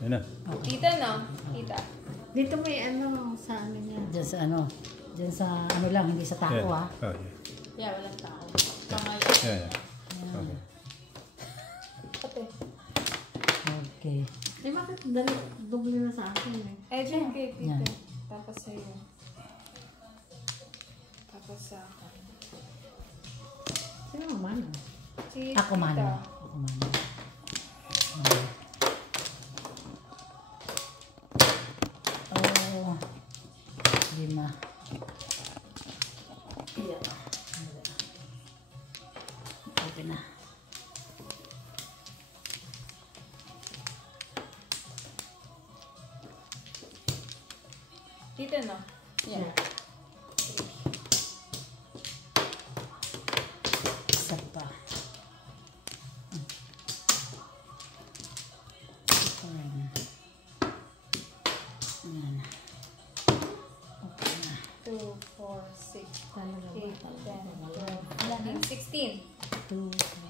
Yan na. Tita, no? Tita. Dito may ano sa ano niya. Diyan sa ano. Diyan sa ano lang, hindi sa tako Yan. ha. Oh, yeah. Yeah, walang tao. Kamay. Yeah, yeah. Okay. Pati. Okay. Eh bakit doble na sa akin eh? Eh, dyan kay Tita. Yan. Tapos sa'yo. Tapos sa akin. Sino man? Si Ako man. Tita. Ako man. Oh. 5. Okay na. Tita, no? Yeah. Isa pa. Ito rin. Yan. Okay na. 2, 4, 6, Talaga ba? 8, 10, 12, 16. 2,